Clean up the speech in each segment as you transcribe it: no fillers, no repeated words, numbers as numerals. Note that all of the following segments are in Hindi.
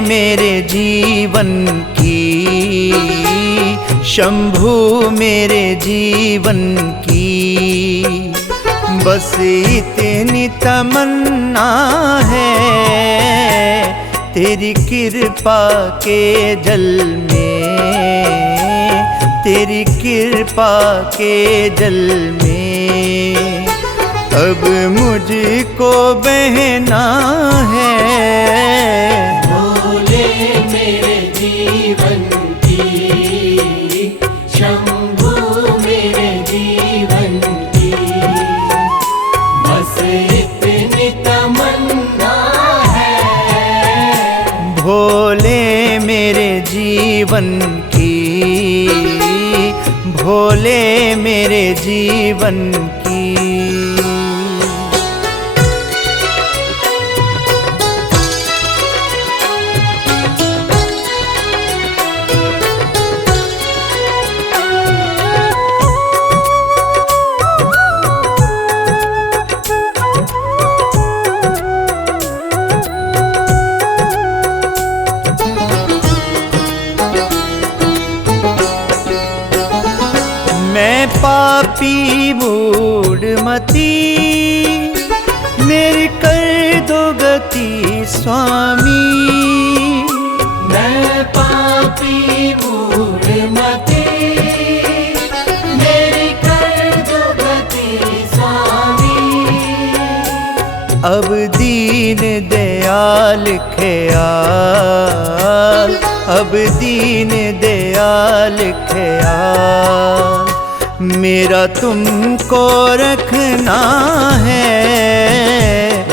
मेरे जीवन की, शंभु मेरे जीवन की, बस इतनी तमन्ना है तेरी कृपा के जल में, तेरी कृपा के जल में अब मुझको बहना है। भोले मेरे जीवन की, शंभु मेरे जीवन की, बस इतनी तमन्ना है। भोले मेरे जीवन की, भोले मेरे जीवन की। मैं पापी मूढ़मती, मेरी कर दो गति स्वामी। मैं पापी मूढ़मती, मेरी कर दो गति स्वामी। अब दीन दयाल ख्याल, अब दीन दयाल ख्याल मेरा तुमको रखना है।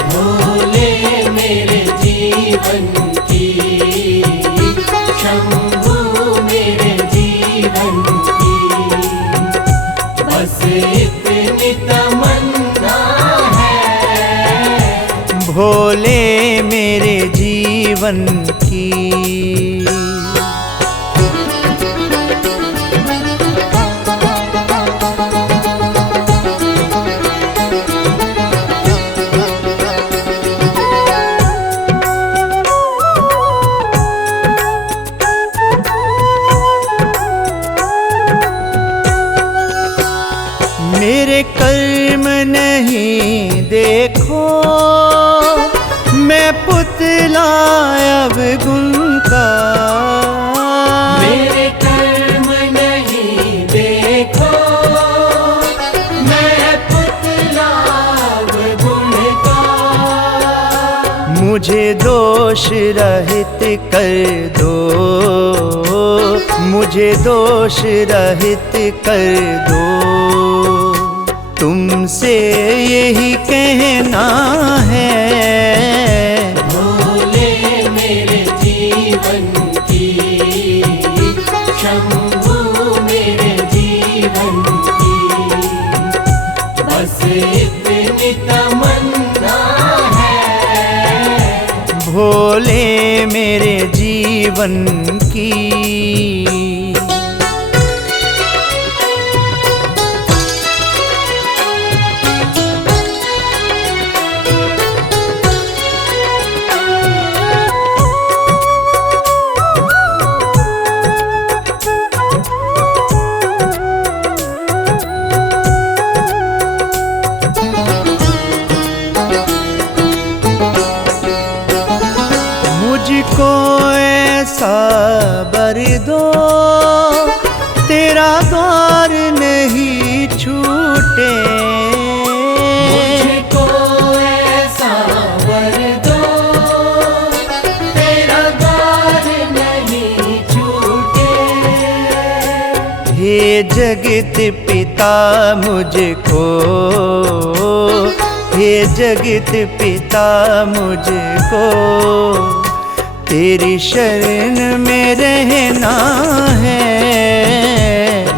भोले मेरे जीवन की, शंभु मेरे जीवन की, बस इतनी तमन्ना है। भोले मेरे जीवन की। मेरे कर्म नहीं देखो, मैं पुतला अब गुण का। मेरे कर्म नहीं देखो, मैं पुतला अब गुण का। मुझे दोष रहित कर दो, मुझे दोष रहित कर दो, तुमसे यही कहना है। भोले मेरे जीवन की, शंभु मेरे जीवन की, बस इतनी तमन्ना है। भोले मेरे जीवन की। मुझको ऐसा बर दो, तेरा द्वार नहीं छूटे। मुझको ऐसा वर दो, तेरा द्वार नहीं छूटे। हे जगत पिता मुझको, हे जगत पिता मुझको तेरी शरण में रहना है।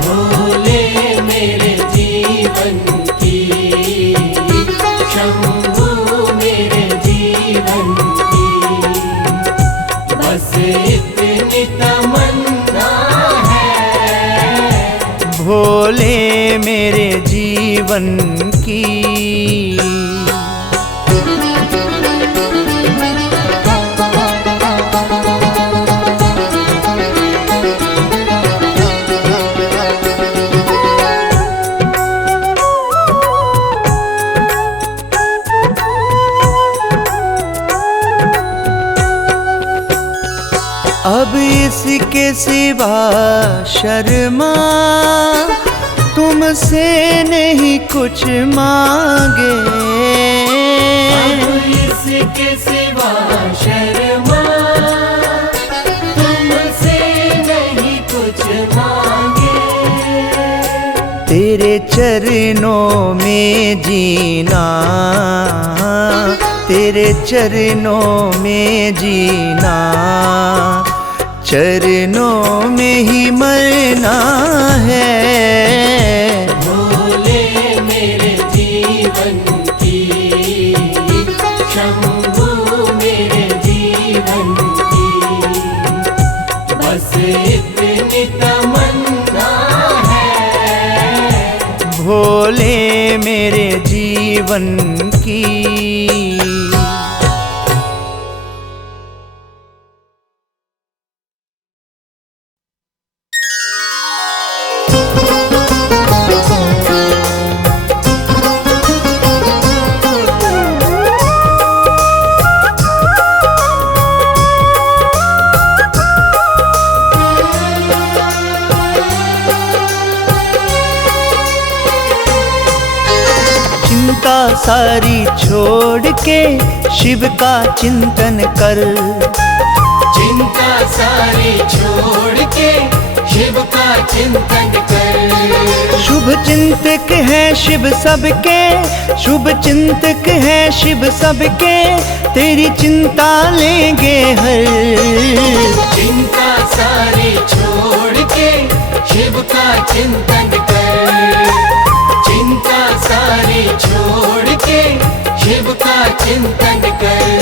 भोले मेरे जीवन की, शंभु मेरे जीवन की, बस इतनी तमन्ना है। भोले मेरे जीवन की। अब इसके सिवा शर्मा तुमसे नहीं कुछ मांगे। अब इसके सिवा शर्मा तुमसे नहीं कुछ मांगे। तेरे चरणों में जीना, तेरे चरणों में जीना, चरणों में ही मरना है। भोले मेरे जीवन की, शंभू मेरे जीवन की, बस इतनी तमन्ना है। भोले मेरे जीवन की। चिंता सारी छोड़ के शिव का चिंतन कर। चिंता सारी छोड़ के शिव का चिंतन कर। शुभ चिंतक है शिव सबके, शुभ चिंतक है शिव सबके, तेरी चिंता लेंगे हर। चिंता सारी छोड़ के शिव का चिंतन कर। चिंता सारी छोड़ के शिव का चिंतन कर।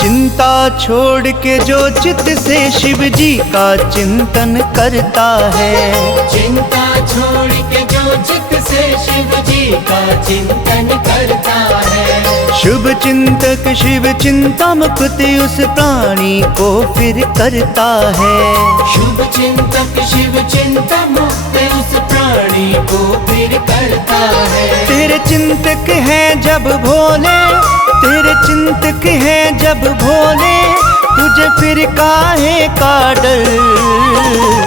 चिंता छोड़ के जो चित्त से शिव जी का चिंतन करता है। चिंता छोड़ के जो चित्त से शिव जी का चिंतन करता है। शुभ चिंतक शिव चिंता मुक्त उस प्राणी को फिर करता है। शुभ चिंतक शिव चिंता मुक्त उस प्राणी को फिर करता है। तेरे चिंतक है जब भोले, तेरे चिंतक है जब भोले, तुझे फिर काहे का डर।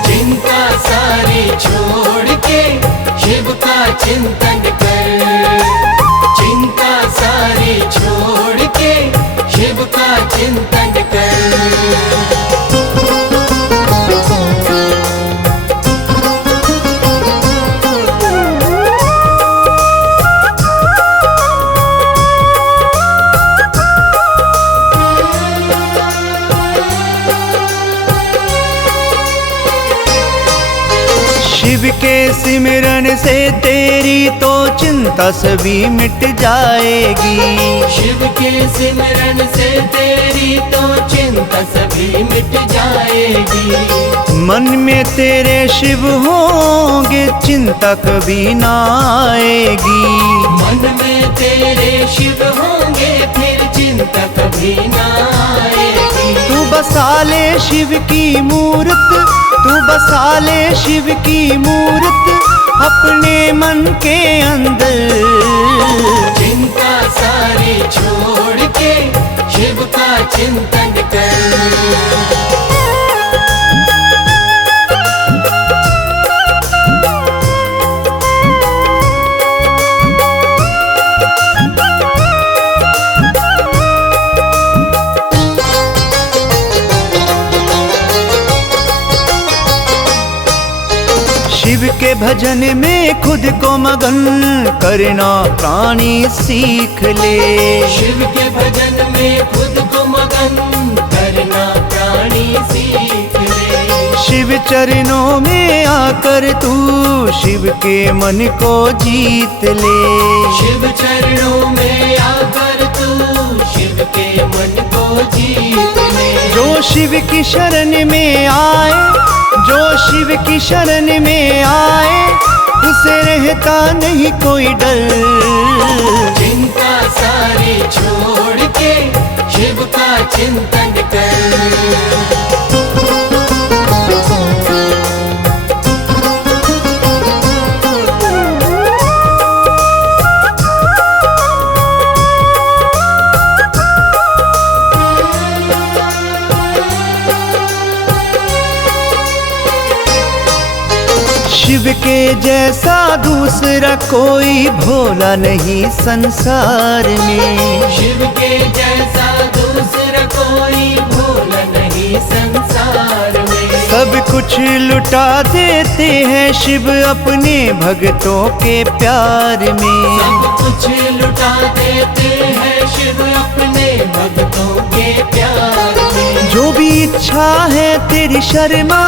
चिंता सारी छोड़ के शिव का चिंतन कर। चिंता सारी छोड़ के शिव का चिंतन कर। शिव के सिमरन से तेरी तो चिंता सभी मिट जाएगी। शिव के सिमरन से तेरी तो चिंता सभी मिट जाएगी। मन में तेरे शिव होंगे चिंता कभी ना आएगी। मन में तेरे शिव होंगे फिर चिंता कभी ना आएगी। तू बसा ले शिव की मूरत, तू बसा ले शिव की मूरत अपने मन के अंदर। चिंता सारी छोड़ के शिव का चिंतन कर। शिव के भजन में खुद को मगन करना प्राणी सीख ले। शिव के भजन में खुद को मगन करना प्राणी सीख ले। शिव चरणों में आकर तू शिव के मन को जीत ले। शिव चरणों में आकर तू शिव के मन को जीत ले। जो शिव की शरण में आए, जो शिव की शरण में आए, उसे रहता नहीं कोई डर। चिंता सारी छोड़ के के शिव का चिंतन कर। शिव के जैसा दूसरा कोई भोला नहीं संसार में। शिव के जैसा दूसरा कोई भोला नहीं संसार में। सब कुछ लुटा देते हैं शिव अपने भक्तों के प्यार में। सब कुछ लुटा देते हैं शिव अपने भक्तों के प्यार में। जो भी इच्छा है तेरी शर्मा,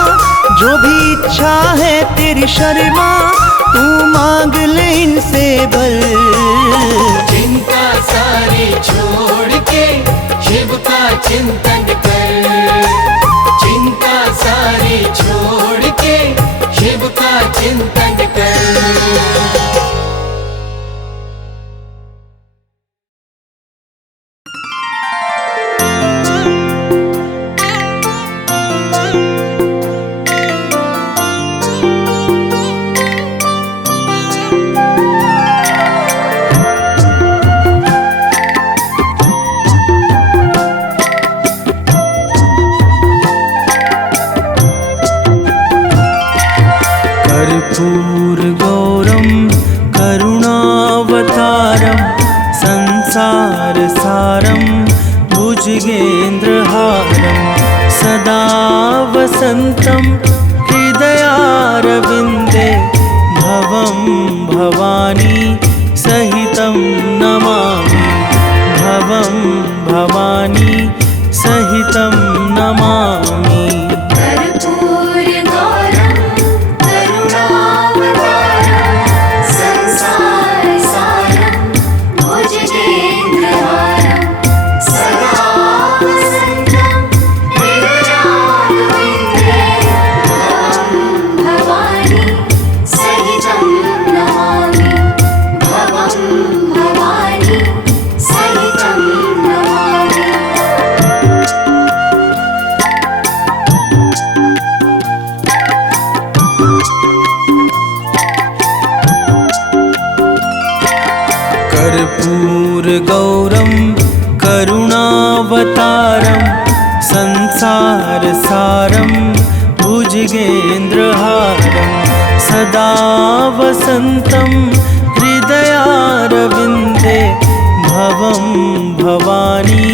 जो भी इच्छा है तेरी शर्मा, तू मांग ले इनसे बल। चिंता सारी छोड़ के शिव का चिंतन कर। चिंता सारी छोड़ के शिव का चिंतन कर। कर्पूर गौरम करुणावतारम संसार सारम भुजगेन्द्रहारम सदा वसंतम हृदयारविंदे भवं भवानी सहितं नमामि। भवं भवानी सहितं नमामि। कर्पूर गौरम करुणावतारम संसार सारम भुजगेन्द्रहारम सदा वसंतम हृदयारविंदे भवं भवानी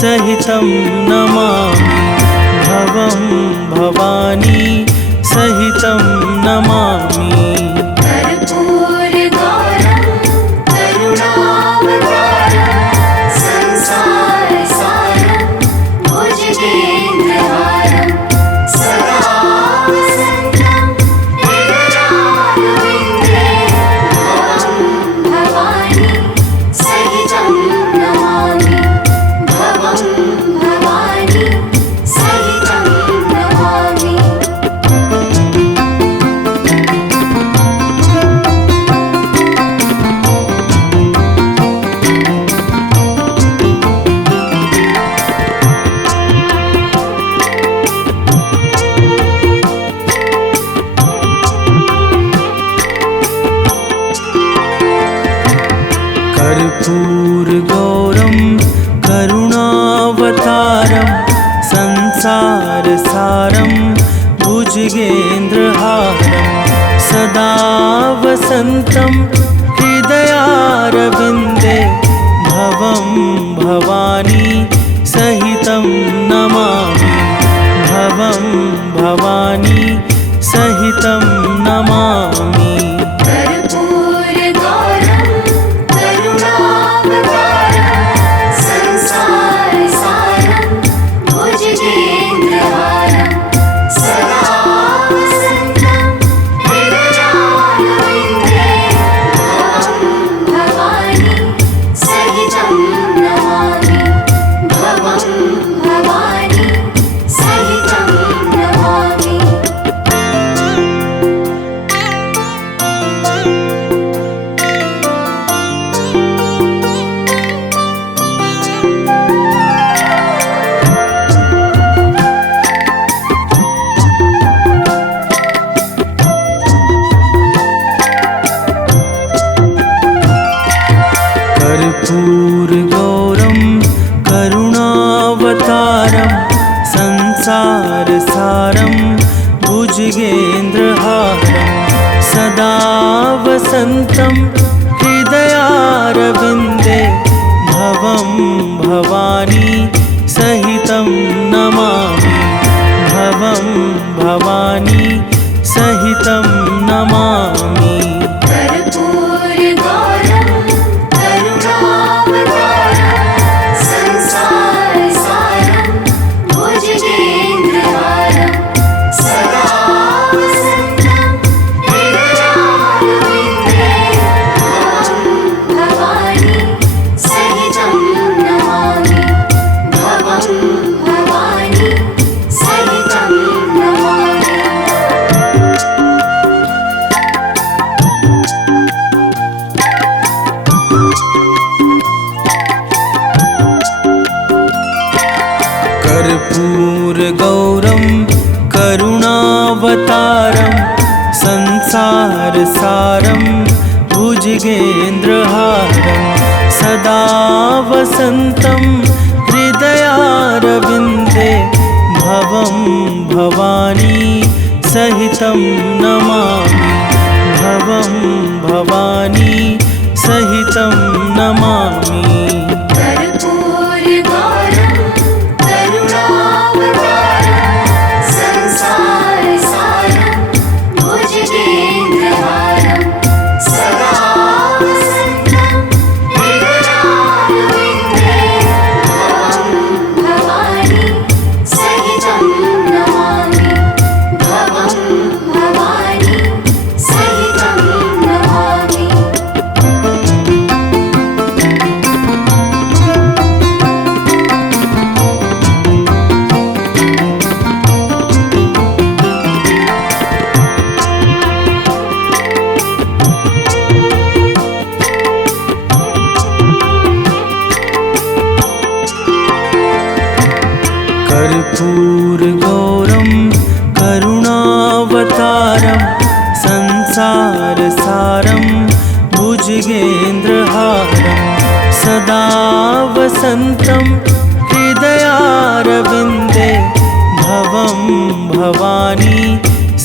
सहितं नमामि। भवं भवानी सहितं नमामि। कर्पूर गौरम करुणावतारम संसार सारम भुजगेन्द्रहारम सदा वसंतम हृदयारविंदे भवं भवानी सहितं नमामि। भवं भवानी सहितं नमामि। कर्पूरगौरं करुणावतारं संसारसारं भुजगेन्द्रहारं सदा वसन्तं हृदयारविन्दे भवं भवानी सहितं नमामि भवं भवानी सहितं नमामि कर्पूरगौरं करुणावतारं संसारसारं भुजगेन्द्रहारं सदा वसन्तं हृदयारविन्दे भवं भवानी सहितं नमामि भवं भवानी सहितं नमामि। कर्पूरगौरं करुणावतारं संसारसारं भुजगेन्द्रहारं सदा वसन्तं हृदयारविन्दे भवं भवानी सहितं नमामि भवं भवानी सहितं नमामि कर्पूरगौरं करुणावतारं संसारसारं भुजगेन्द्रहारं सदा वसन्तं हृदयारविन्दे भवं भवानी सहितं नमामि भवं भवानी सहितं नमामि। कर्पूरगौरं करुणावतारं संसारसारं भुजगेन्द्रहारं सदा वसन्तं हृदयारविन्दे भवं भवानी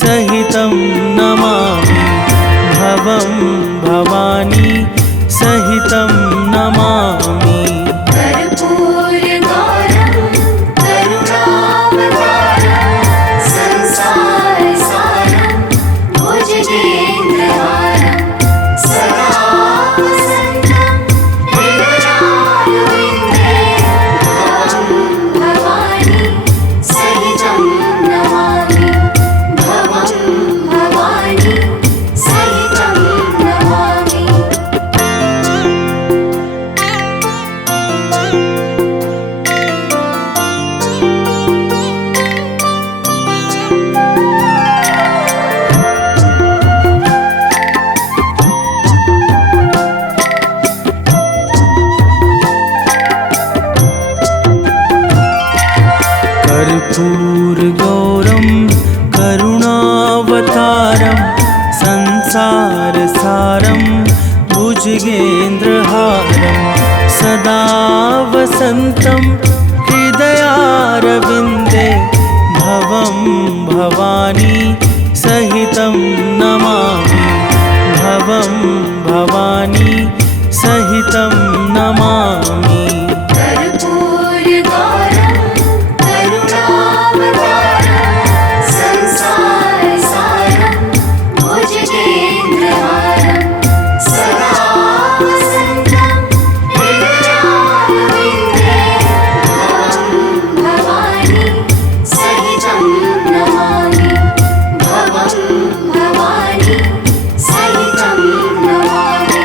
सहितं नमामि भवं भवानी सहितं नमामि कर्पूरगौरं करुणावतारं संसारसारं भुजगेन्द्रहारं सदा वसन्तं हृदयारविन्दे भवं भवानी सहितं नमामि भवं भवानी सहितं नमामि। कर्पूरगौरं करुणावतारं संसारसारं भुजगेन्द्रहारं सदा वसन्तं हृदयारविन्दे भवं भवानी सहितं नमामि भवं भवानी सहितं नमामि कर्पूरगौरं करुणावतारं संसारसारं भुजगेन्द्रहारं सदा वसन्तं हृदयारविन्दे भवं भवानी सहितं नमामि भवं भवानी सहितं नमामि।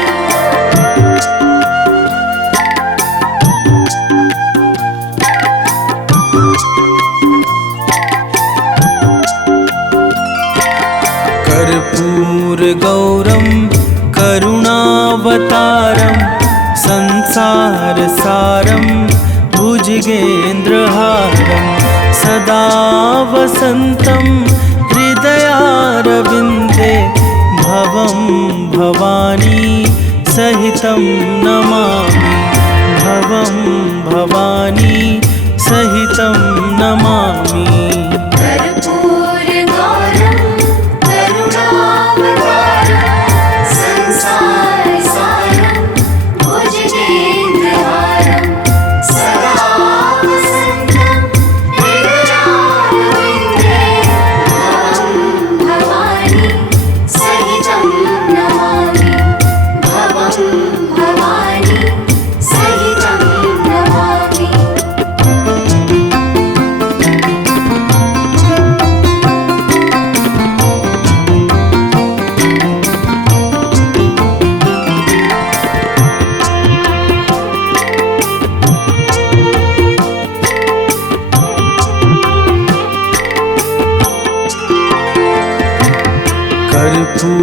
कर्पूरगौरं करुणावतारं संसारसारं भुजगेन्द्रहारं सदा वसन्तं हृदयारविन्दे भवं भवानी सहितं नमामि भवं भवानी सहितं नमामि। कर्पूरगौरं करुणावतारं संसारसारं भुजगेन्द्रहारं सदा वसन्तं हृदयारविन्दे भवं भवानी सहितं नमामि। भवं भवानी सहितं नमामि।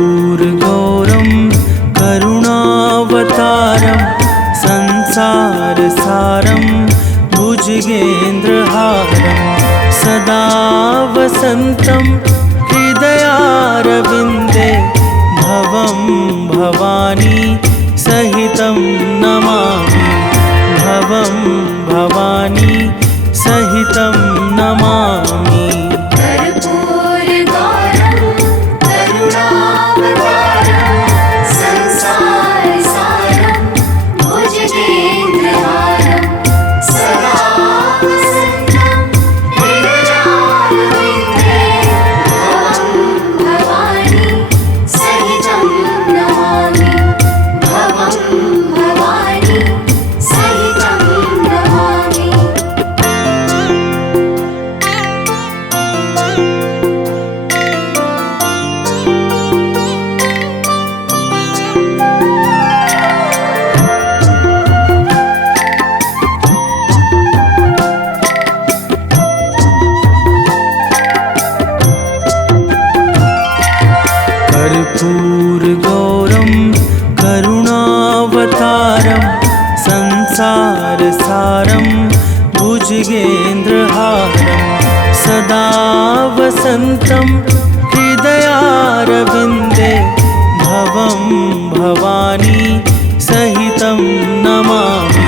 कर्पूरगौरं करुणावतारं संसारसारं भुजगेन्द्रहारं सदा वसन्तं हृदयारविन्दे भवं भवानी सहितं नमामि। भवं भवानी सहितं नमामि। कर्पूरगौरं करुणावतारं संसारसारं भुजगेन्द्रहारं सदा वसन्तं हृदयारविन्दे भवं भवानी सहितं नमामि। भवं भवानी सहितं नमामि। कर्पूरगौरं करुणावतारं संसारसारं भुजगेन्द्रहारं सदा वसन्तं हृदयारविन्दे भवं भवानी सहितं नमामि।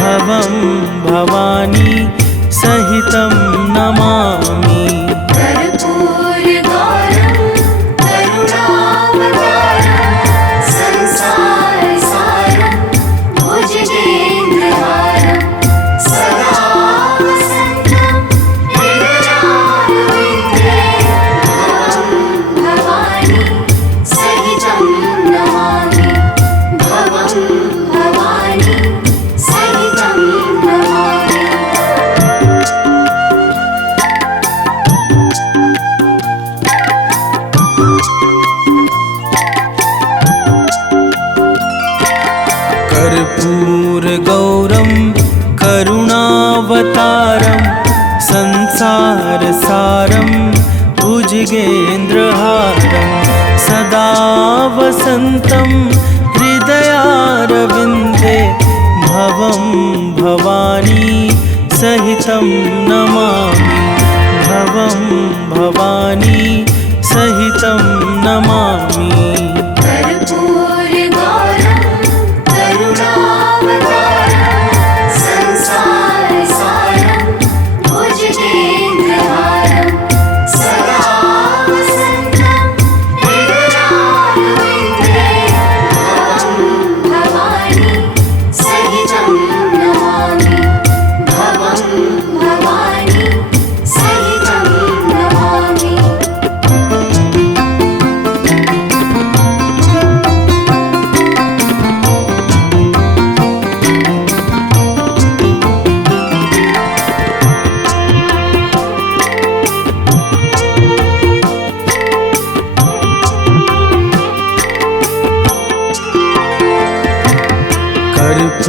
भवं भवानी सहितं नमामि। कर्पूरगौरं करुणावतारं संसारसारं भुजगेन्द्रहारं सदा वसन्तं हृदयारविन्दे भवं भवानी सहितं नमामि। भवं भवानी सहितं नमामि। कर्पूरगौरं करुणावतारं संसारसारं भुजगेन्द्रहारं सदा वसन्तं हृदयारविन्दे भवं भवानी सहितं नमामि। भवं भवानी सहितं नमामि। कर्पूरगौरं करुणावतारं संसारसारं भुजगेन्द्रहारं सदा वसन्तं हृदयारविन्दे भवं भवानी सहितं नमामि। भवं भवानी सहितं नमामि।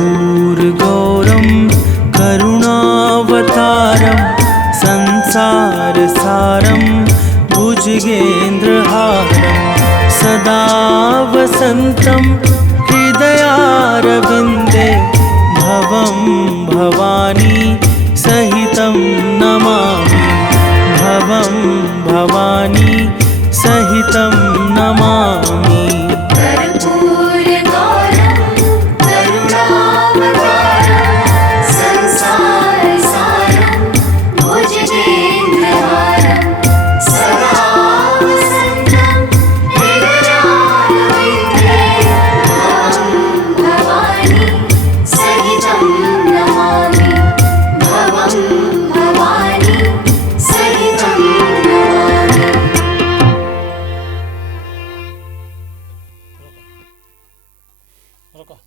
कर्पूरगौरं करुणावतारं संसारसारं भुजगेन्द्रहारं सदा वसन्तं हृदयारविन्दे भवं भवानी सहितं नमामि। भवं भवानी सहितं नमामि। कर्पूरगौरं करुणावतारं रुको।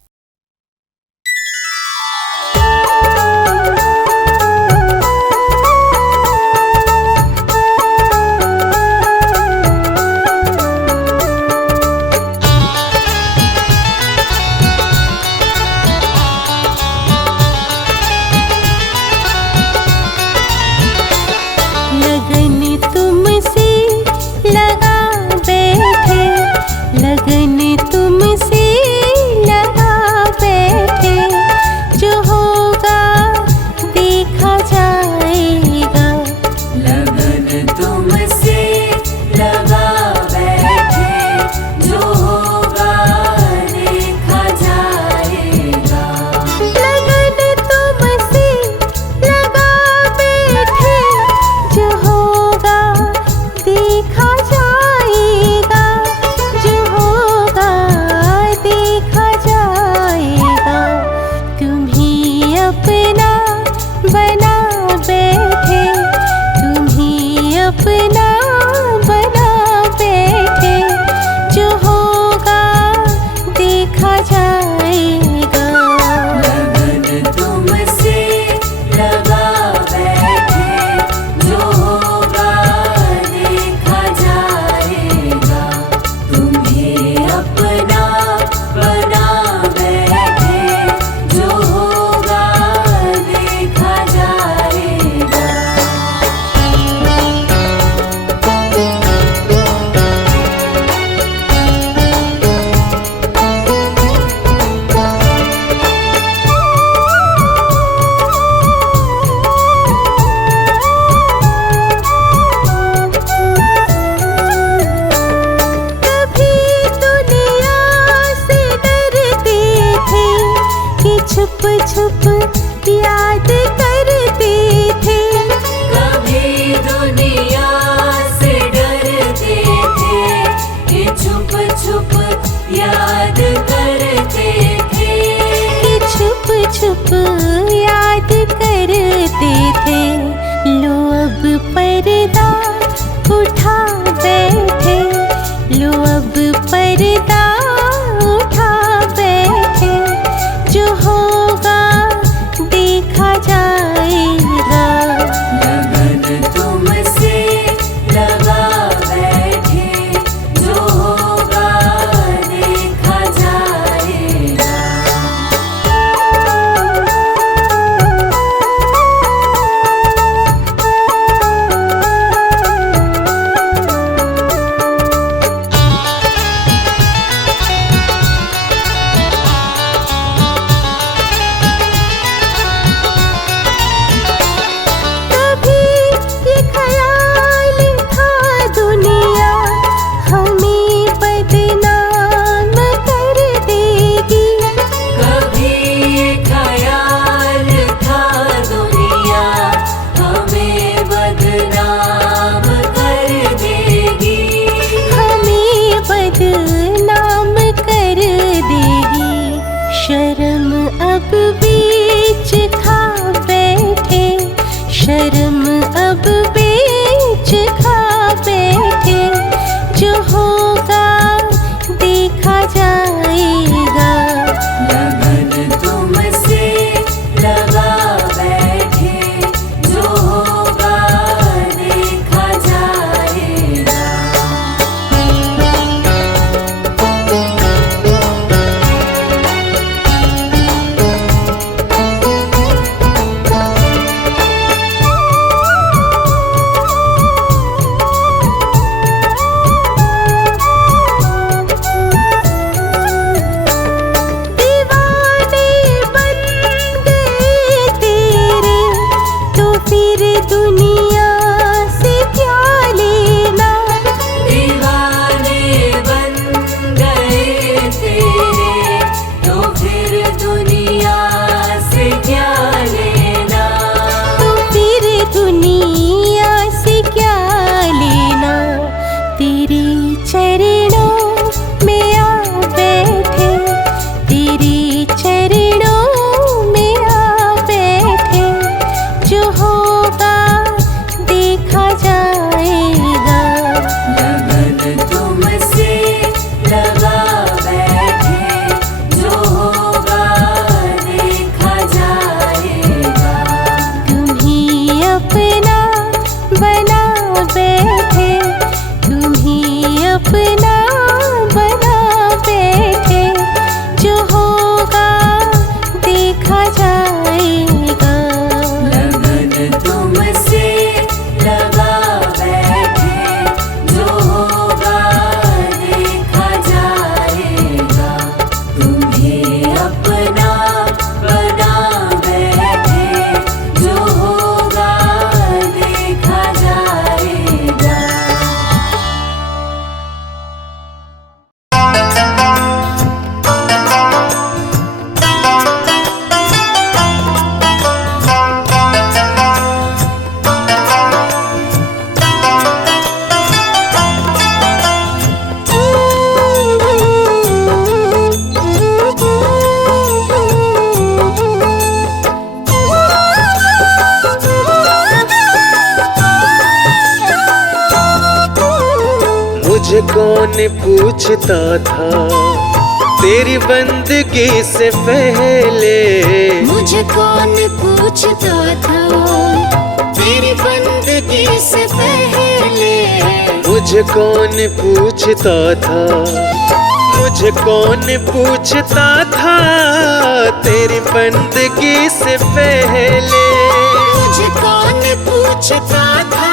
देखा मुझे कौन पूछता था तेरी बंदगी से पहले। मुझे कौन पूछता था तेरी बंदगी से पहले। मुझे कौन पूछता था, मुझे कौन पूछता था तेरी बंदगी से पहले। मुझे कौन पूछता था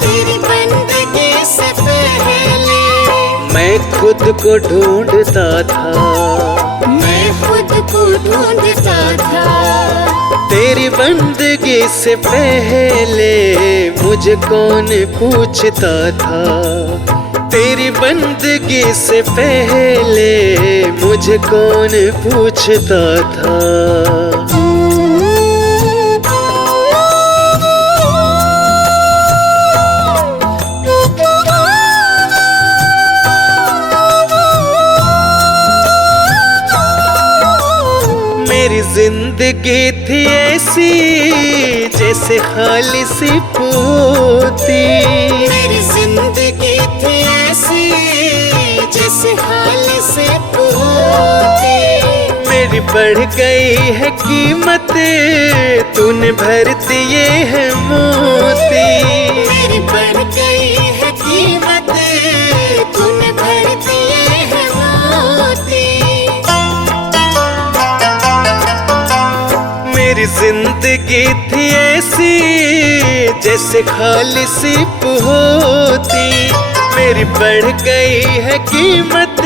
तेरी बंदगी से पहले। मैं खुद को ढूंढता था, मैं खुद को ढूंढता था तेरी बंदगी से पहले। मुझे कौन पूछता था तेरी बंदगी से पहले। मुझे कौन पूछता था। मेरी जिंदगी थी ऐसी जैसे खाली सी पोती। मेरी जिंदगी थी ऐसी जैसे खाली से पोती। मेरी बढ़ गई है कीमत, तूने भर दिए है मोती। मेरी बढ़ गई है कीमत, तूने भर दिए है मोती। मेरी जिंदगी थी ऐसी जैसे खाली सी पोती। मेरी बढ़ गई है कीमत,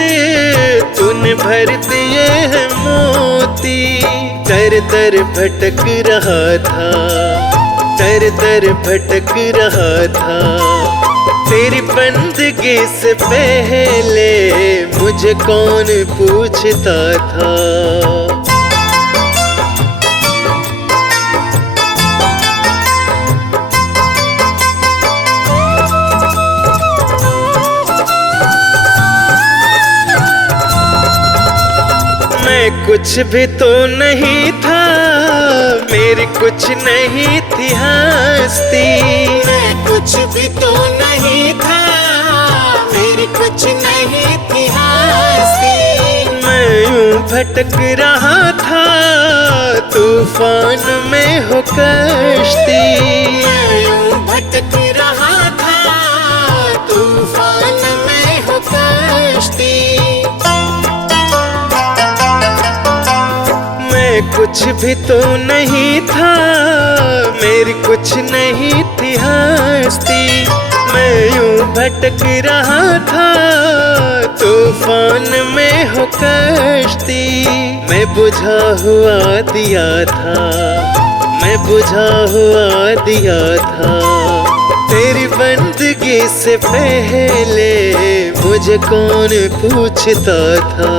तूने भर दिए है मोती। दर दर भटक रहा था, दर दर भटक रहा था तेरी बंदगी से पहले। मुझे कौन पूछता था। मैं कुछ भी तो नहीं था, मेरी कुछ नहीं थी हस्ती। मैं कुछ भी तो नहीं था, मेरी कुछ नहीं थी हस्ती। मैं यूं भटक रहा था तूफान में हो कश्ती। मैं यूं भटक रहा था तूफान में हो कश्ती। मैं कुछ भी तो नहीं था, मेरी कुछ नहीं थी हस्ती। मैं यूं भटक रहा था तूफान में हो कश्ती। मैं बुझा हुआ दिया था, मैं बुझा हुआ दिया था तेरी बंदगी से पहले। मुझे कौन पूछता था।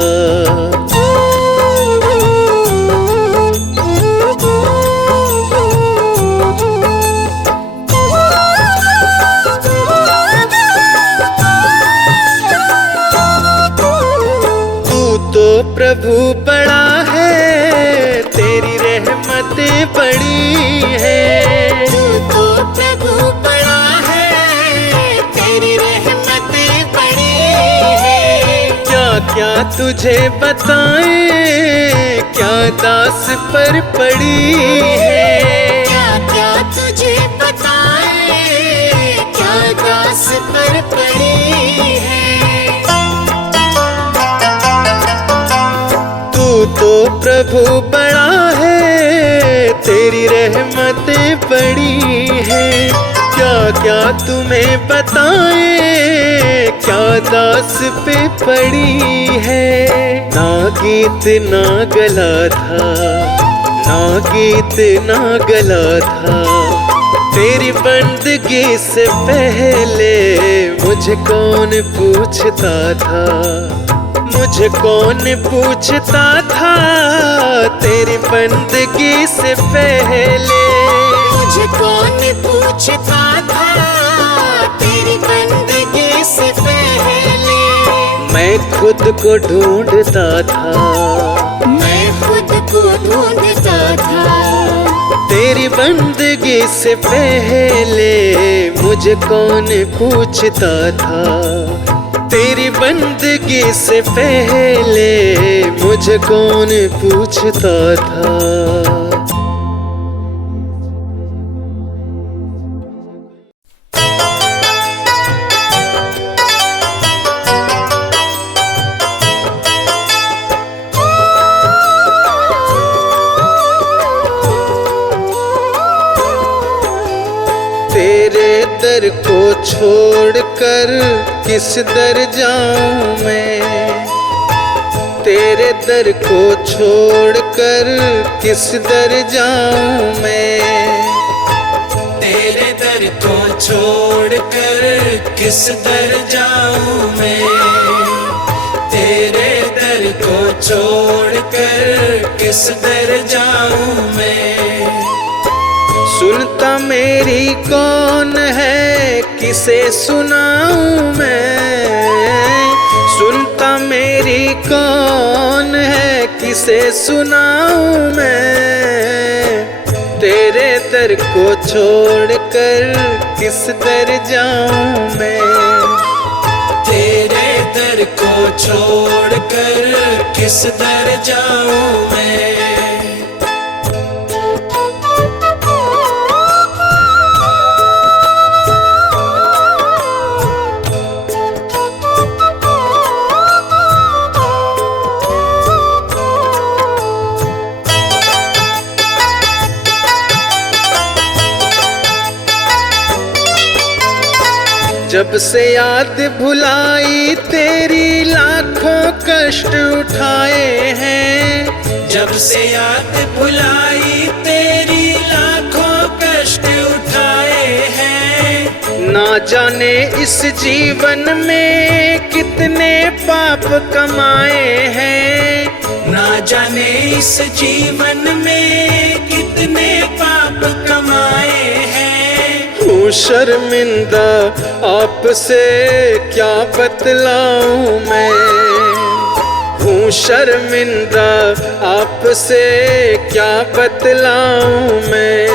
प्रभु बड़ा है, तेरी रहमतें बड़ी है। तू तो प्रभु बड़ा है, तेरी रहमतें बड़ी है। क्या क्या तुझे बताएं, क्या दास पर पड़ी है। क्या क्या तुझे बताएं, क्या दास पर पड़ी है। तो प्रभु बड़ा है, तेरी रहमतें बड़ी है। क्या क्या तुम्हें बताएं, क्या दास पे पड़ी है। ना गीत ना गला था, ना गीत ना गला था तेरी बंदगी से पहले। मुझे कौन पूछता था, मुझे कौन पूछता था तेरी बंदगी से पहले। मुझे कौन पूछता था तेरी बंदगी से पहले। मैं खुद को ढूंढता था, मैं खुद को ढूंढता था तेरी बंदगी से पहले मुझे कौन पूछता था, तेरी बंदगी से पहले मुझे कौन पूछता था। तेरे दर को छोड़कर किस दर जाऊं मैं, तेरे दर को छोड़कर किस दर जाऊं मैं, तेरे दर को छोड़कर किस दर जाऊं मैं, तेरे दर को छोड़कर किस दर जाऊं मैं। सुनता मेरी कौन है किसे सुनाऊं मैं, सुनता मेरी कौन है किसे सुनाऊं मैं, तेरे दर को छोड़कर किस दर जाऊं मैं, तेरे दर को छोड़कर किस दर जाऊं मैं। जब से याद भुलाई तेरी लाखों कष्ट उठाए हैं, जब से याद भुलाई तेरी लाखों कष्ट उठाए हैं, ना जाने इस जीवन में कितने पाप कमाए हैं, ना जाने इस जीवन में कितने पाप कमाए हैं। हूँ शर्मिंदा आपसे क्या बतलाऊं मैं, हूँ शर्मिंदा आपसे क्या बतलाऊं मैं,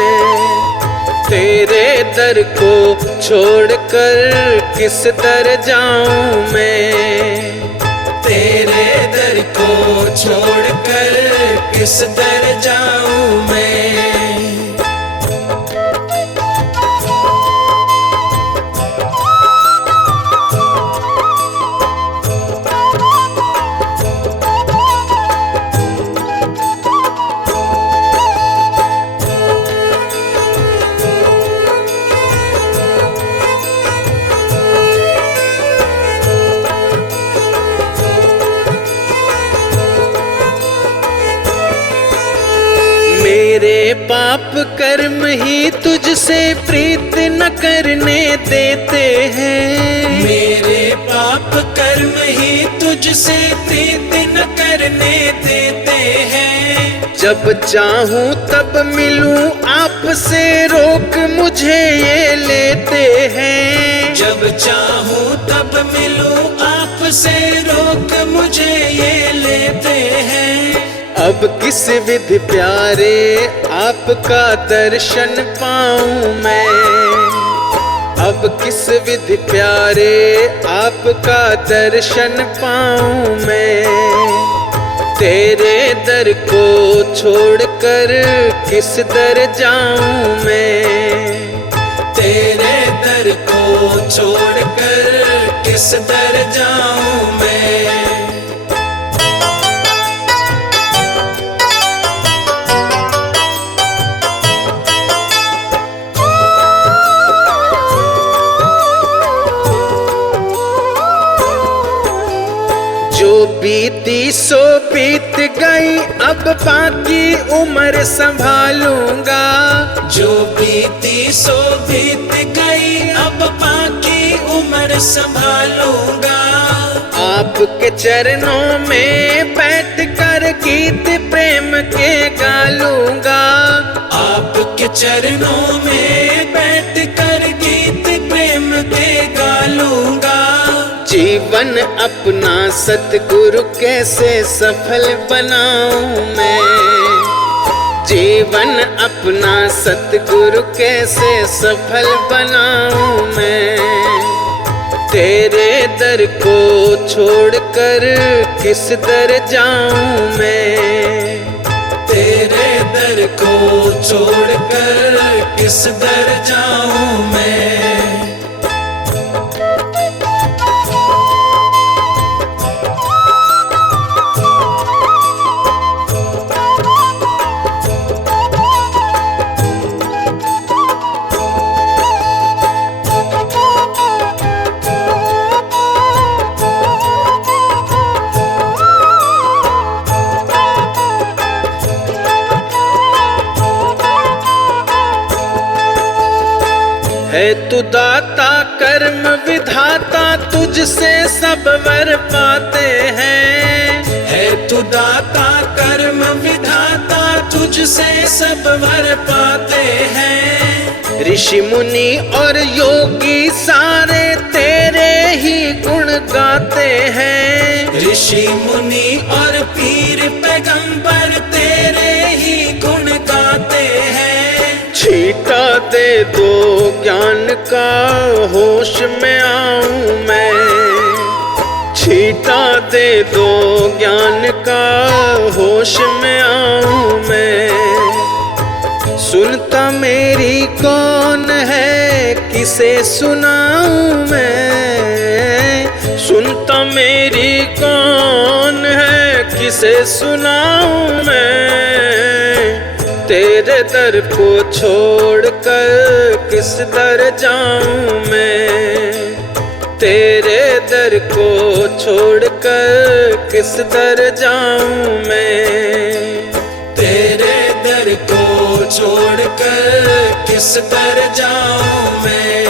तेरे दर को छोड़कर किस दर जाऊं मैं, तेरे दर को छोड़कर किस दर जाऊं मैं। मेरे पाप कर्म ही तुझसे प्रीत न करने देते हैं, मेरे पाप कर्म ही तुझसे प्रीत न करने देते हैं। जब चाहूं तब मिलूं आपसे रोक मुझे ये लेते हैं, जब चाहूं तब मिलूं आपसे रोक मुझे ये लेते हैं। अब किस विधि प्यारे आपका दर्शन पाऊं मैं, अब किस विधि प्यारे आपका दर्शन पाऊं मैं, तेरे दर को छोड़कर किस दर जाऊं मैं, तेरे दर को छोड़कर किस दर जाऊं मैं। जो बीती सो बीत गई अब बाकी उम्र संभालूंगा, जो बीती सो बीत गई अब बाकी उम्र संभालूंगा। आपके चरणों में बैठकर गीत प्रेम के गालूंगा, आपके चरणों में बैठकर गीत प्रेम के गालूंगा। जीवन अपना सतगुरु कैसे सफल बनाऊं मैं, जीवन अपना सतगुरु कैसे सफल बनाऊं मैं, तेरे दर को छोड़कर किस दर जाऊं मैं, तेरे दर को छोड़कर किस दर जाऊं मैं। है तू दाता कर्म विधाता, तुझसे सब वर पाते हैं। है तू दाता कर्म विधाता, तुझसे सब वर पाते हैं। ऋषि मुनि और योगी सारे तेरे ही गुण गाते हैं। ऋषि मुनि और पीर पैगंबर तेरे ही गुण गाते हैं। छीटा दे दो ज्ञान का होश में आऊं मैं, छीटा दे दो ज्ञान का होश में आऊं मैं। सुनता मेरी कौन है किसे सुनाऊं मैं, सुनता मेरी कौन है किसे सुनाऊं मैं। तेरे दर को छोड़कर किस दर जाऊं मैं, तेरे दर को छोड़कर किस दर जाऊं मैं। तेरे दर को छोड़कर किस दर जाऊं मैं।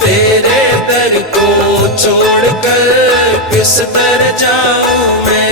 तेरे दर को छोड़कर किस दर जाऊं मैं।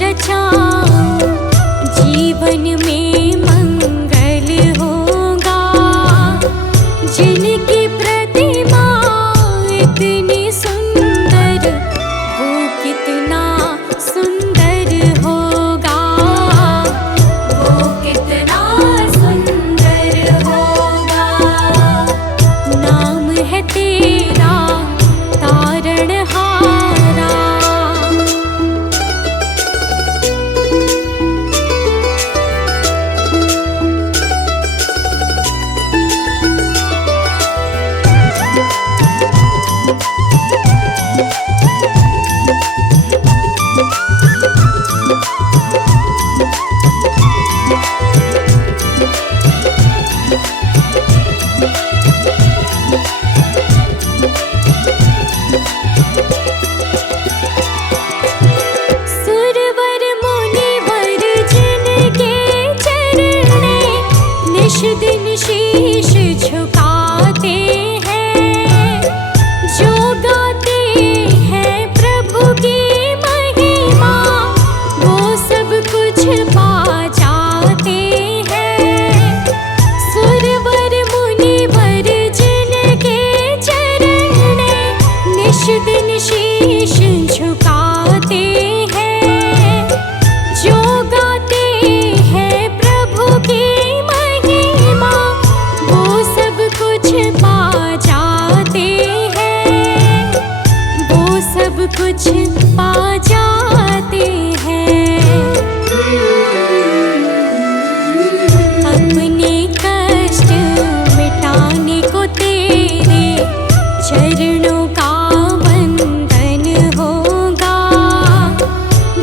रचाऊं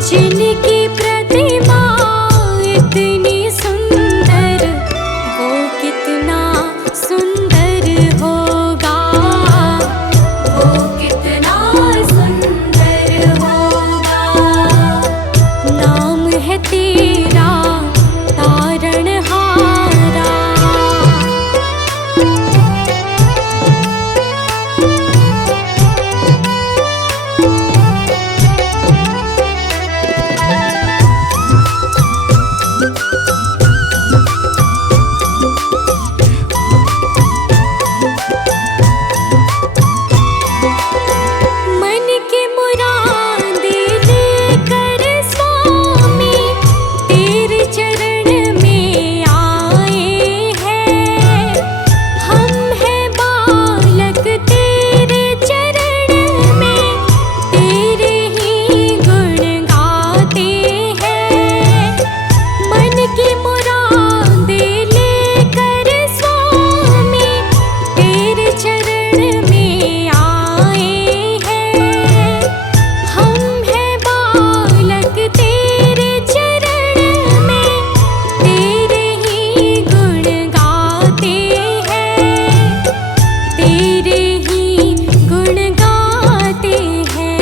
जिनकी प्रतिमा इतनी सुंदर, वो कितना सुंदर होगा, वो कितना सुंदर होगा। नाम है तेरा तारणहारा। मन की मुरादें लेकर स्वामी तेरे चरण में आए हैं। हम हैं बालक तेरे चरण में, तेरे ही गुण गाते हैं। मन की मुरादें लेकर स्वामी तेरे चरण में आए हैं। हम हैं बालक तेरे चरण में, तेरे ही गुण गाते हैं, तेरे ही गुण गाते हैं।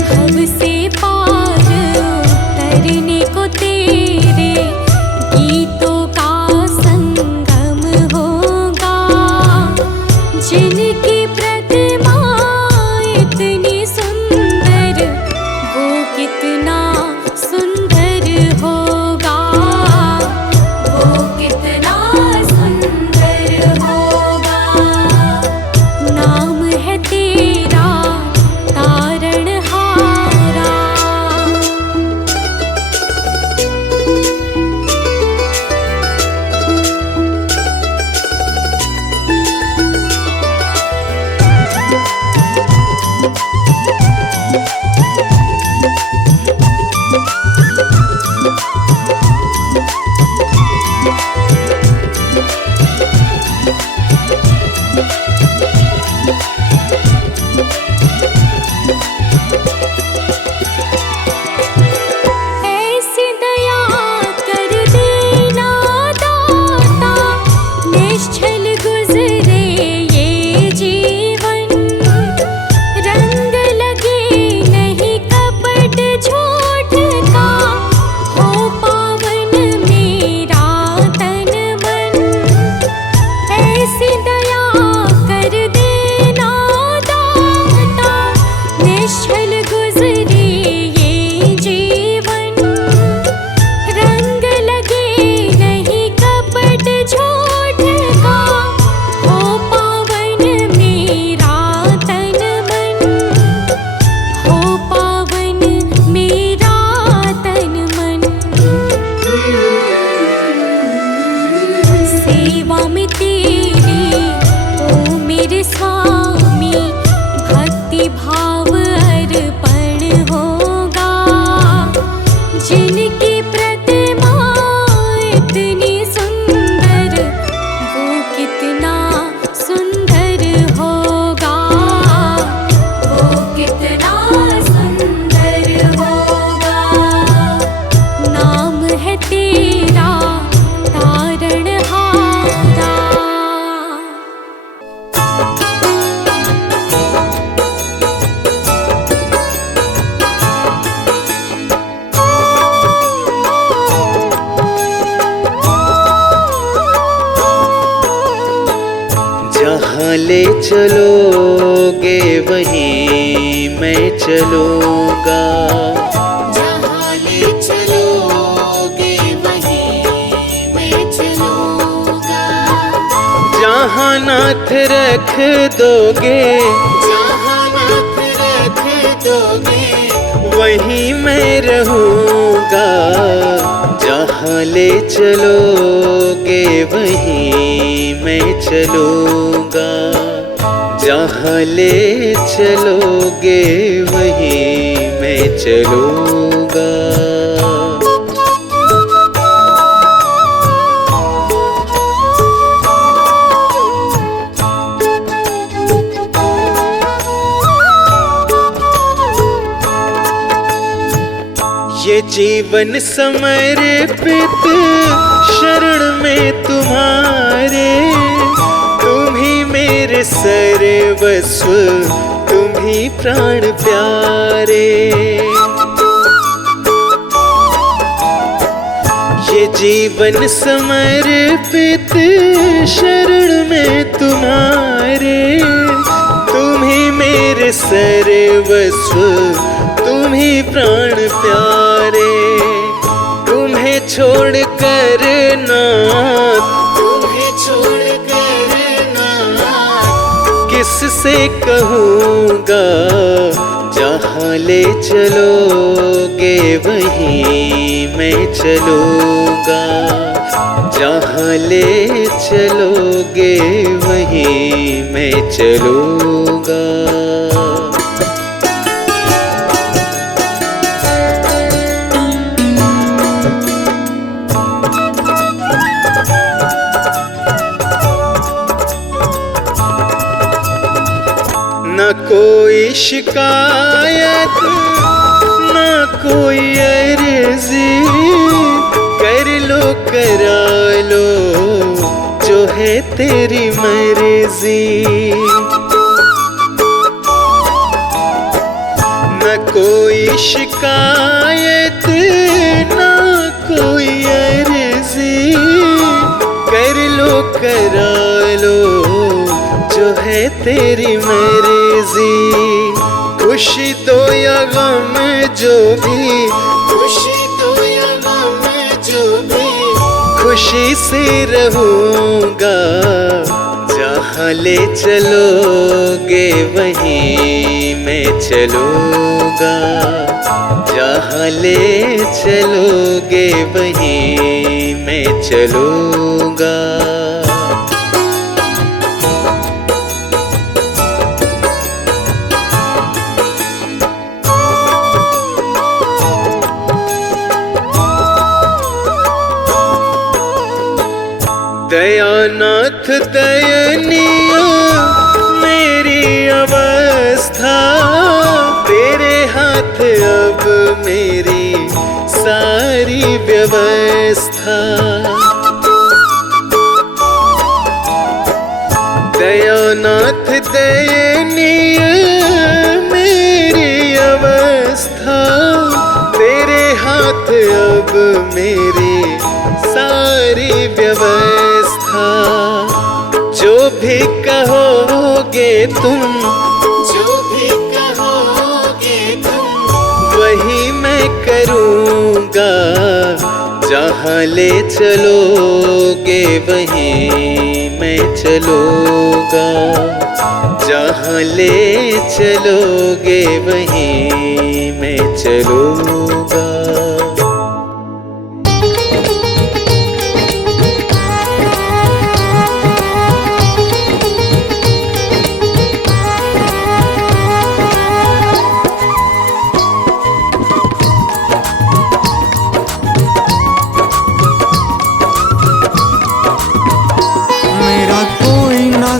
भव से पार उतरने को तेरे गीतों का संगम होगा। जिनकी प्रतिमा इतनी सुंदर, वो कितना सुंदर होगा, वो कितना सुंदर होगा। नाम है तेरा तारणहारा। ऐसी दया कर देना दाता, निश्चल गुजरे ये जीवन। रंग लगे नहीं कपट झूठ का, हो पावन मेरा तन मन। ऐसी दया कर देना दाता, निश्चल गुजरे ये जीवन। रंग लगे नहीं कपट झूठ का, हो पावन मेरा तन मन, हो पावन मेरा तन मन। सेवा में तेरी ओ मेरे स्वामी, भक्ति भाव अर्पण होगा। जिनकी प्रतिमा इतनी सुंदर, वो कितना सुंदर होगा, वो कितना सुंदर होगा। नाम है तेरा तारणहारा। जहाँ ले चलोगे वहीं मैं चलूँगा। जहाँ ले चलोगे वहीं मैं चलूँगा। जहाँ नाथ रख दोगे, जहाँ नाथ रख दोगे, वहीं मैं रहूँगा। जहाँ ले चलोगे वहीं मैं चलूँगा। जहाँ ले चलोगे वहीं मैं चलूँगा। ये जीवन समर्पित शरण में तुम्हारे, तुम ही मेरे सर्वस्व, तुम ही प्राण प्यारे। ये जीवन समर्पित शरण में तुम्हारे, तुम ही मेरे सर्वस्व, तुम ही प्राण प्यारे। तुम्हें छोड़ कर नाथ, तुम्हें छोड़ कर नाथ, किससे कहूँगा, जहाँ ले चलोगे वहीं मैं चलूँगा, जहाँ ले चलोगे वहीं मैं चलूँगा। न कोई शिकायत, न कोई अर्जी, कर लो करा लो जो है तेरी मर्जी। न कोई शिकायत, न कोई अर्जी, कर लो करा लो जो है तेरी मर्जी। खुशी दो या गम जो भी, खुशी दो या गम जो भी, खुशी से रहूँगा, जहाँ ले चलोगे वहीं मैं चलूँगा, जहाँ ले चलोगे वहीं मैं चलूँगा। दयानाथ दयनीय मेरी अवस्था, तेरे हाथ अब मेरी सारी व्यवस्था। दयानाथ दयनीय मेरी अवस्था, तेरे हाथ अब मेरी सारी व्यवस्था। जो भी कहोगे तुम, जो भी कहोगे तुम, वही मैं करूँगा, जहाँ ले चलोगे वहीं मैं चलूँगा, जहाँ ले चलोगे वहीं मैं चलूँगा।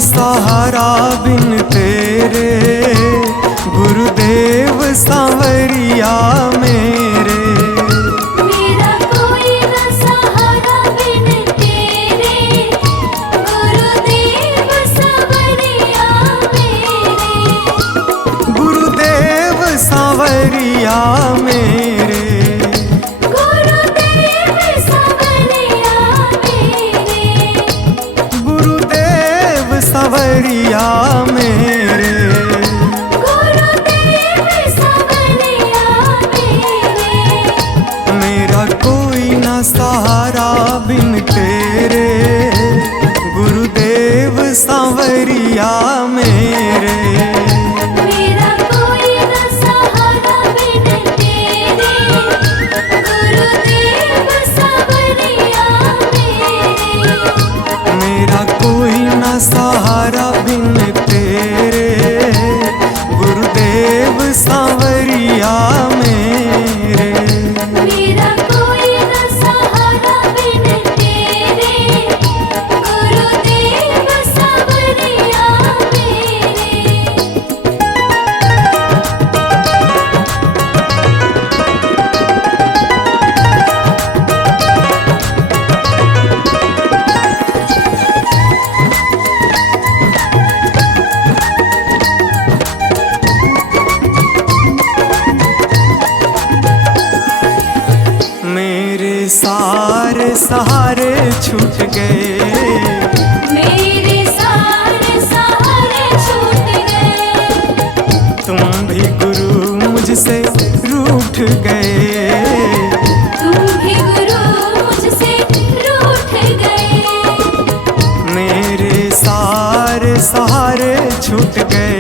सहारा बिन तेरे, गुरुदेव सांवरिया मेरे। मेरा कोई न सहारा बिन तेरे, गुरुदेव सांवरिया मेरे। गुरुदेव सांवरिया मेरे, गुरुदेव सांवरिया मेरे। गुरुदेव सांवरिया मेरे। गुरुदेव सांवरिया मेरे। मेरा कोई न सहारा बिन तेरे, गुरुदेव सांवरिया मेरे। मेरा कोई न सहारा बिन तेरे, गए। मेरे सारे सहारे छूट गए। तुम भी गुरु मुझसे रूठ गए। तुम भी गुरु मुझसे रूठ गए। मेरे सारे सहारे छूट गए।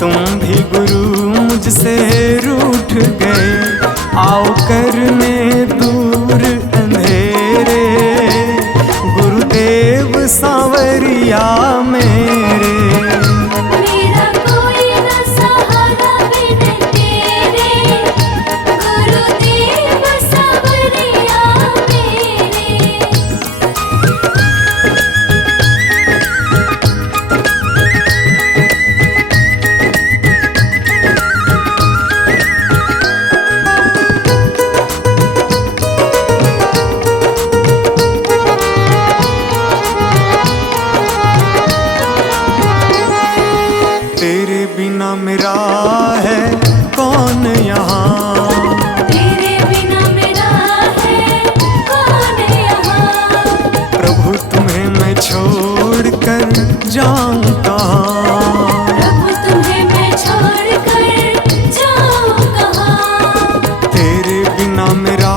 तुम भी गुरु मुझसे रूठ गए। आओ करने दूर अंधेरे, गुरुदेव सांवरिया मेरे। मेरा कोई न सहारा बिन तेरे, गुरुदेव सांवरिया मेरे। तेरे बिना मेरा है कौन यहाँ। तेरे बिना मेरा है कौन यहाँ। प्रभु तुम्हें मैं छोड़ कर जाऊं कहाँ। प्रभु तुम्हें मैं छोड़ कर जाऊं कहाँ। तेरे बिना मेरा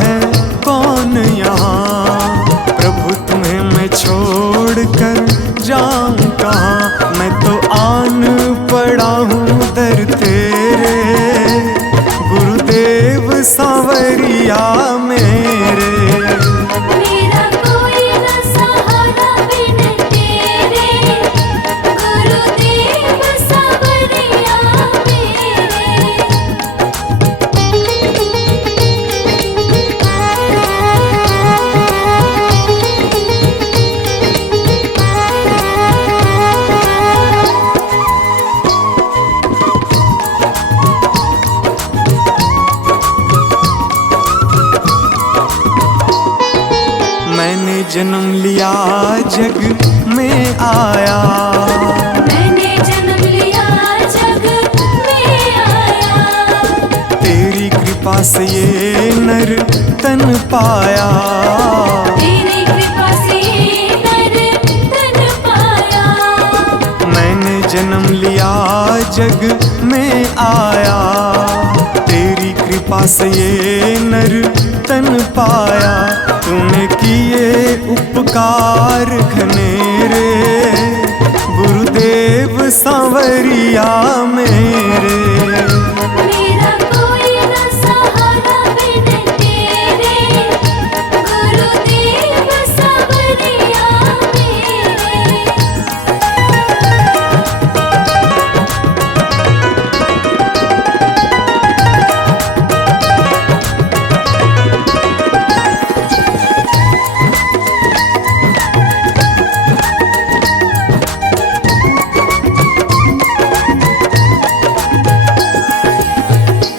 है कौन यहाँ। प्रभु तुम्हें मैं छोड़ कर जाऊं कहाँ। मैं तो आन पड़ा हूँ दर तेरे, गुरुदेव सांवरिया मेरे। मेरा कोई न सहारा बिन तेरे, गुरुदेव सांवरिया मैंने जन्म लिया जग में आया। मैंने जन्म लिया जग में आया। तेरी कृपा से ये नर तन पाया। तेरी कृपा से नर तन पाया। मैंने जन्म लिया जग में आया। तेरी कृपा से ये नर तन पाया। तूने किए उपकार घनेरे, गुरुदेव सांवरिया मेरे। मेरा कोई न सहारा बिन तेरे, गुरुदेव सांवरिया मेरे।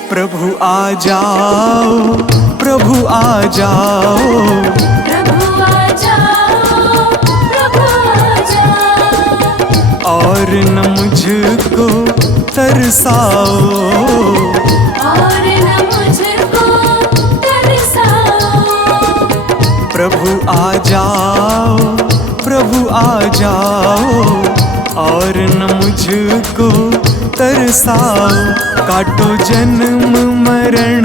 प्रभु आ जाओ, प्रभु आ जाओ। प्रभु आ जाओ, प्रभु आ जाओ। और न मुझको तरसाओ। और न मुझको तरसाओ। प्रभु आ जाओ, प्रभु आ जाओ। और न मुझको तरसाओ। काटो जन्म मरण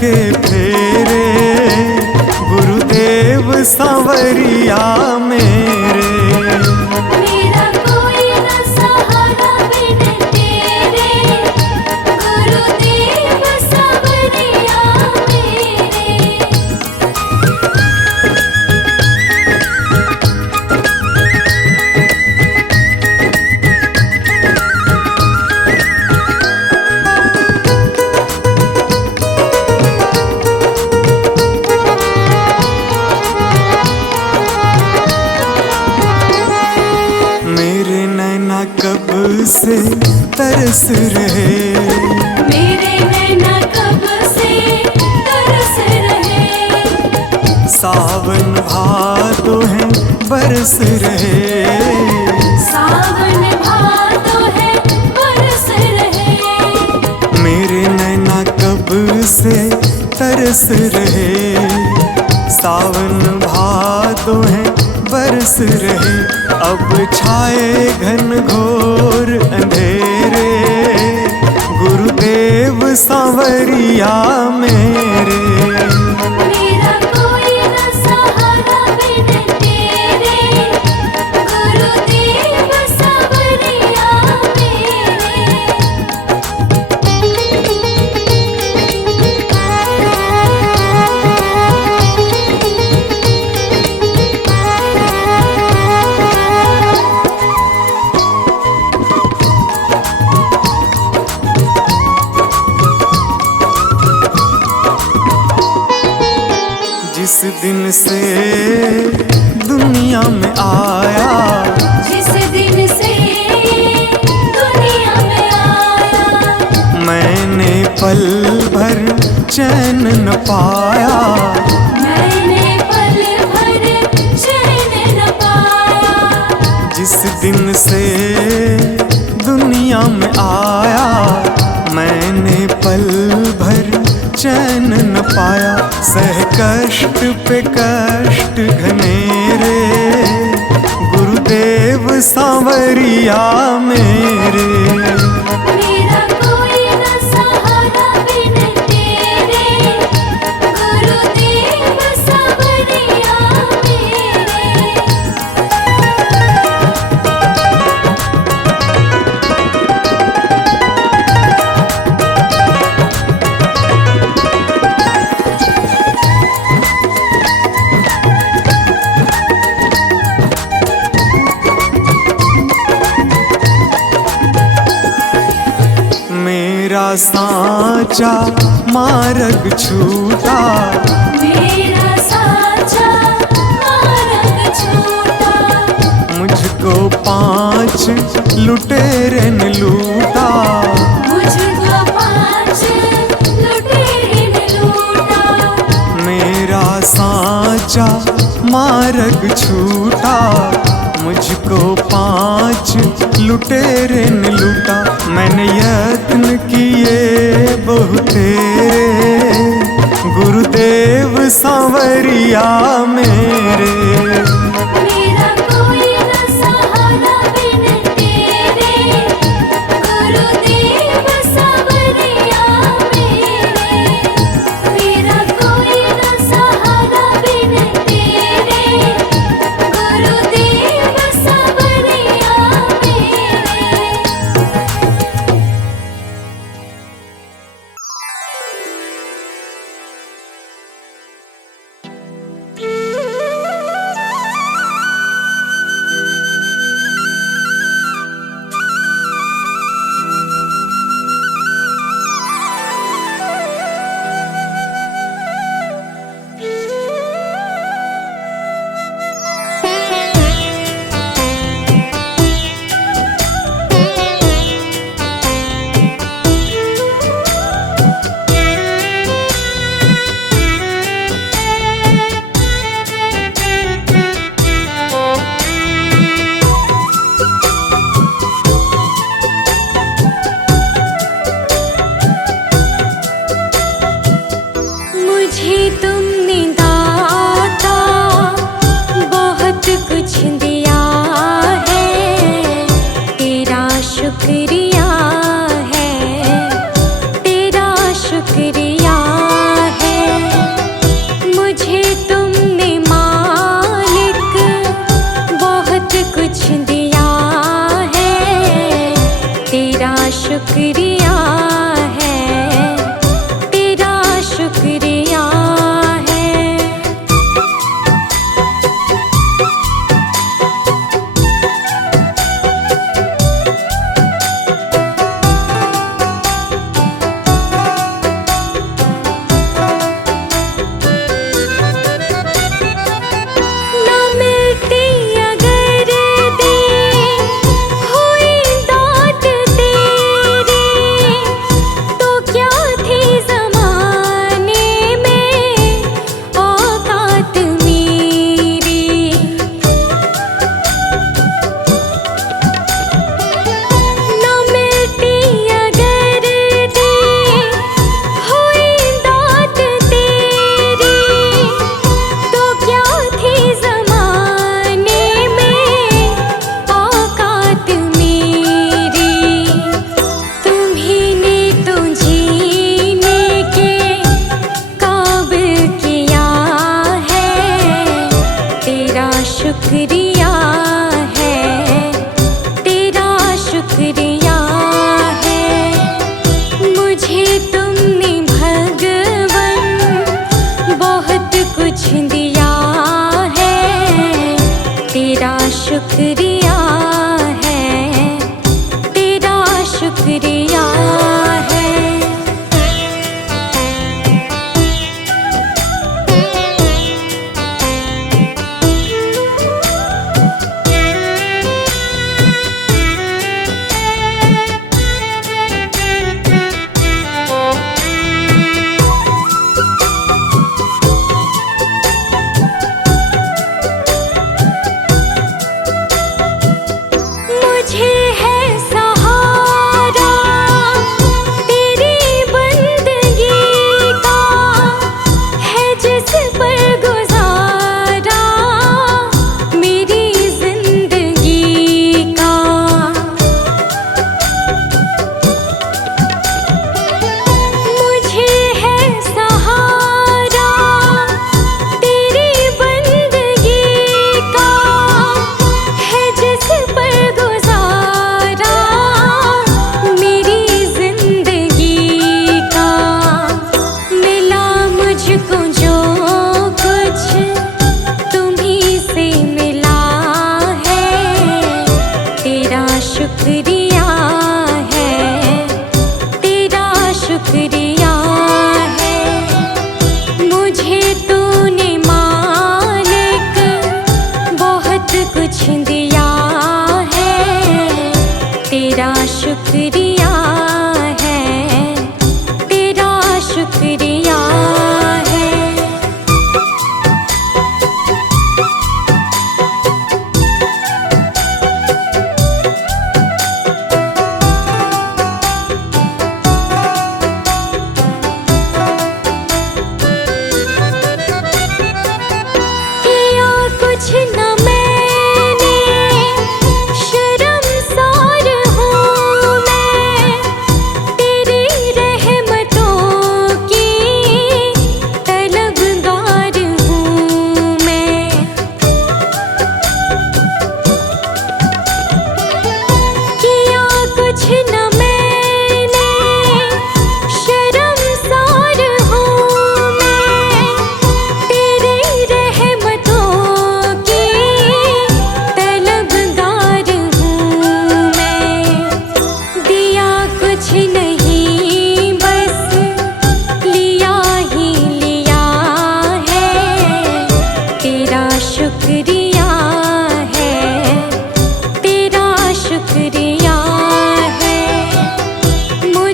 के फेरे, गुरुदेव सांवरिया मेरे। मेरा कोई न सहारा बिन तेरे, गुरुदेव सांवरिया मेरे। मेरे नैना कब से तरस रहे। मेरे नैना कब से तरस रहे। सावन भादो है बरस रहे। सावन भादो है बरस रहे। मेरे नैना कब से तरस रहे। सावन भादो है बरस रहे, अब छाए घन घोर अंधेरे। गुरुदेव सांवरिया मेरे, मेरा कोई न सहारा बिन तेरे, गुरुदेव सांवरिया जिस दिन से दुनिया में आया, जिस दिन से दुनिया में आया, मैंने पल भर चैन न पाया। मैंने पल भर चैन न पाया। जिस दिन से दुनिया में आया, मैंने पल भर चैन न पाया। सह कष्ट पे कष्ट घनेरे, गुरुदेव सांवरिया मेरे। मेरा कोई न सहारा बिन तेरे, गुरुदेव सांवरिया मेरे। मेरा सांचा मार्ग छूटा, मेरा साचा मार्ग छूटा, मुझको 5 लुटेरे ने लूटा। मुझको 5 लुटेरे ने लूटा। मेरा सांचा मार्ग छूटा, मुझको 5 लुटेरे ने लूटा। मैंने यत्न किए बहुतेरे, गुरुदेव सांवरिया मेरे। मेरा कोई न सहारा बिन तेरे, गुरुदेव सांवरिया मेरे। मेरा कोई न सहारा बिन तेरे, गुरुदेव सांवरिया मेरे।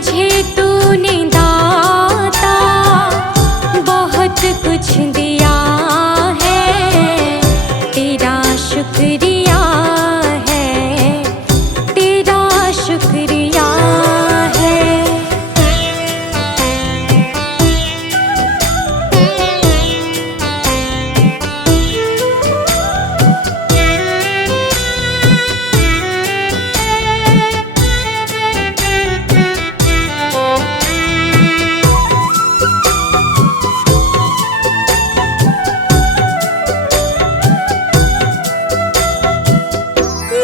मुझे तूने दाता बहुत कुछ दिया है, तेरा शुक्रिया है, तेरा शुक्रिया है।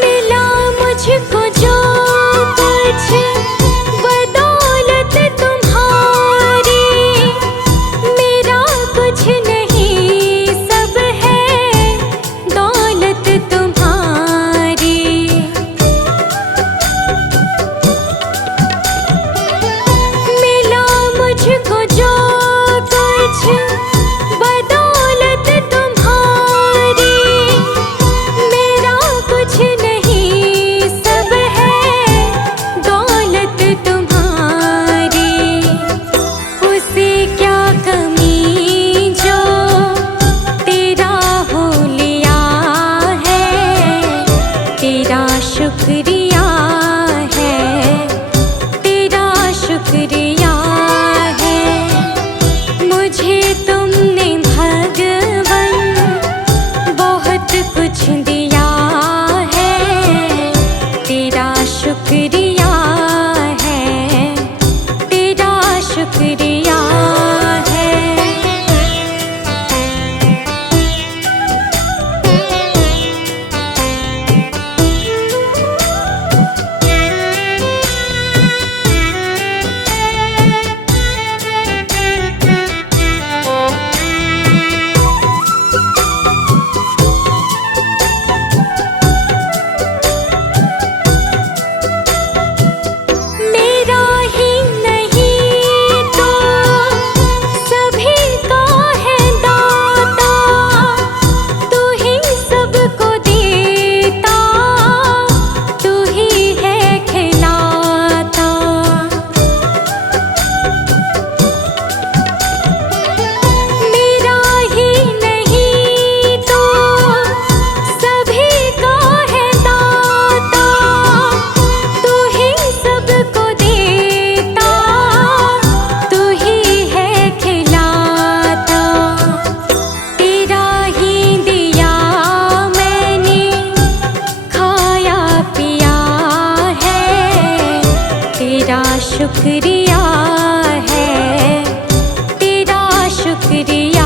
मिला मुझको जो कुछ बदौलत तुम्हारी, मेरा कुछ नहीं सब है दौलत तुम्हारी। मिला मुझको जो कुछ बदौलत तुम्हारी, मेरा कुछ नहीं सब है दौलत तुम्हारी। उसे क्या कमी जो तेरा हो लिया है, तेरा शुक्रिया है, तेरा शुक्रिया है। मुझे तुमने भगवन बहुत कुछ दिया है, तेरा शुक्रिया है, तेरा शुक्रिया है। मेरा ही नहीं तो सभी का है दाता, तू ही सबको देता, तू ही है खिलाता। मेरा ही नहीं तो सभी का है दाता, तू ही सबको देता, तू ही है खिलाता। तेरा ही दिया मैंने खाया पिया है, तेरा शुक्रिया है, तेरा शुक्रिया